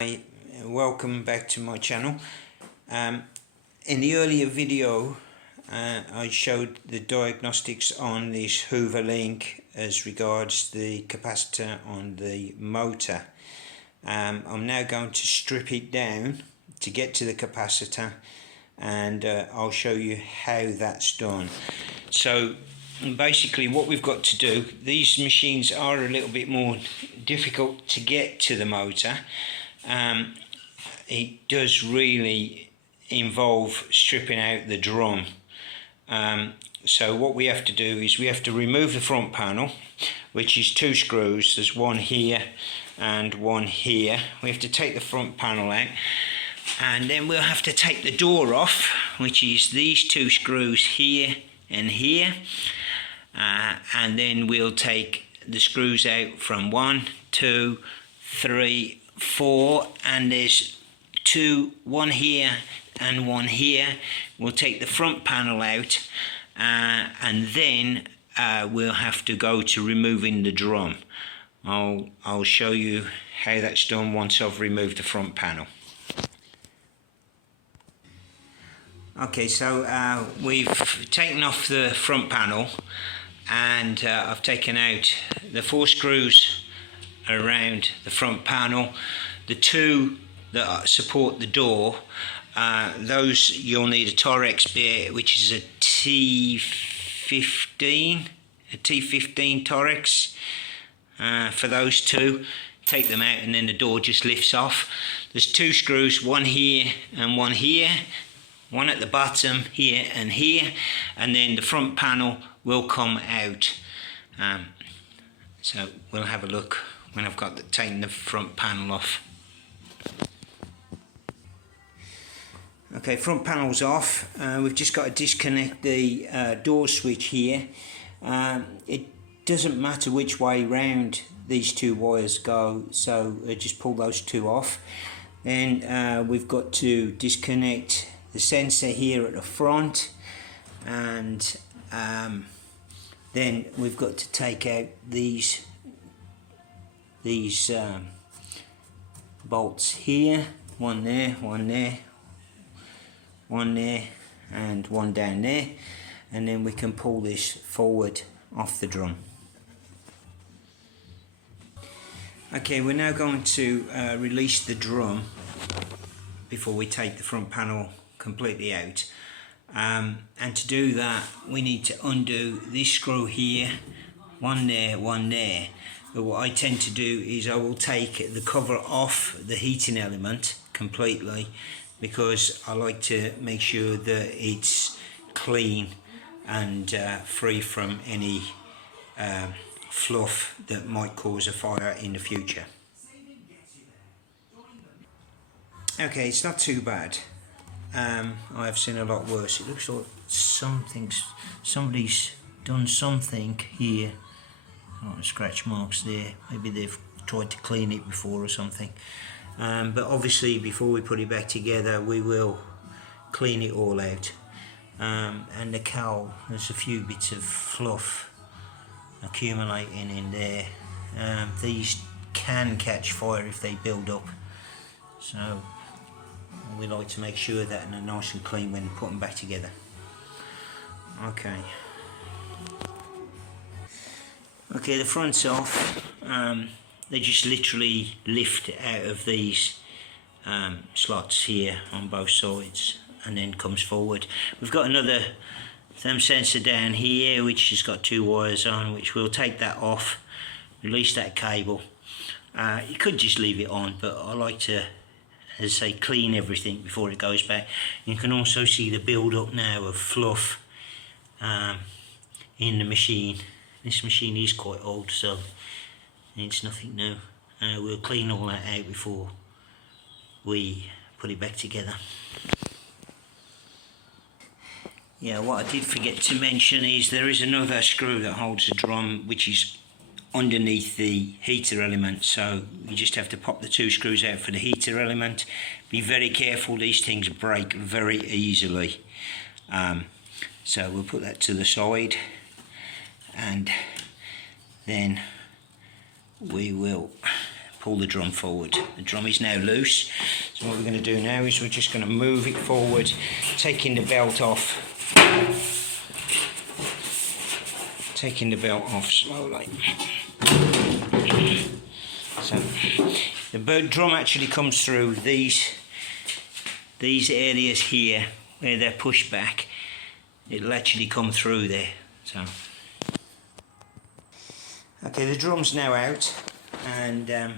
Hi, welcome back to my channel. In the earlier video I showed the diagnostics on this Hoover link as regards the capacitor on the motor. I'm now going to strip it down to get to the capacitor, and I'll show you how that's done. So basically what we've got to do, these machines are a little bit more difficult to get to the motor. It does really involve stripping out the drum. So what we have to do is we have to remove the front panel, which is two screws. There's one here and one here. We have to take the front panel out, and then we'll have to take the door off, which is these two screws here and here, and then we'll take the screws out from 1, 2, 3, 4, and there's one here and one here. We'll take the front panel out, and then we'll have to go to removing the drum. I'll show you how that's done once I've removed the front panel. Okay, so we've taken off the front panel, and I've taken out the 4 screws around the front panel. The 2 that support the door, those you'll need a Torx bit, which is a T15 Torx for those 2. Take them out and then the door just lifts off. There's 2 screws, one here and one here, one at the bottom here and here, and then the front panel will come out. So we'll have a look when I've got taken the front panel off. Okay, front panel's off. We've just got to disconnect the door switch here. It doesn't matter which way round these 2 wires go, so just pull those 2 off. Then we've got to disconnect the sensor here at the front, and then we've got to take out these bolts here, one there, one there, one there, and one down there, and then we can pull this forward off the drum. Okay, we're now going to release the drum before we take the front panel completely out, and to do that we need to undo this screw here, one there, one there. But what I tend to do is I will take the cover off the heating element completely, because I like to make sure that it's clean and free from any fluff that might cause a fire in the future. Okay, it's not too bad. I've seen a lot worse. It looks like somebody's done something here. Oh, scratch marks there. Maybe they've tried to clean it before or something. But obviously before we put it back together we will clean it all out. And the cowl, there's a few bits of fluff accumulating in there. These can catch fire if they build up, so we like to make sure that they're nice and clean when we put them back together. Okay, the front's off. They just literally lift out of these slots here on both sides and then comes forward. We've got another sensor down here which has got 2 wires on, which we'll take that off, release that cable. You could just leave it on, but I like to, as I say, clean everything before it goes back. You can also see the build up now of fluff in the machine. This machine is quite old, so it's nothing new. We'll clean all that out before we put it back together. Yeah, what I did forget to mention is there is another screw that holds the drum, which is underneath the heater element, so you just have to pop the 2 screws out for the heater element. Be very careful, these things break very easily. So we'll put that to the side, and then we will pull the drum forward. The drum is now loose, so what we're going to do now is we're just going to move it forward, taking the belt off. Taking the belt off slowly. So the drum actually comes through these areas here where they're pushed back. It'll actually come through there. So okay, the drum's now out, and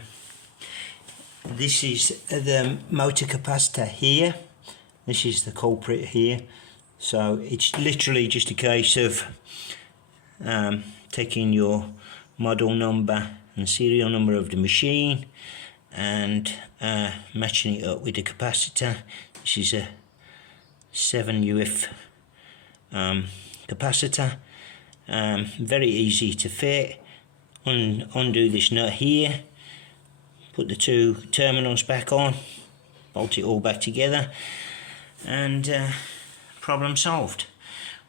this is the motor capacitor here. This is the culprit here. So it's literally just a case of taking your model number and serial number of the machine and matching it up with the capacitor. This is a 7 UF capacitor. Very easy to fit. Undo this nut here, put the two terminals back on, bolt it all back together, and problem solved.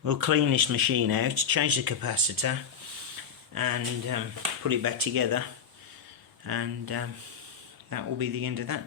We'll clean this machine out, change the capacitor, and put it back together, and that will be the end of that.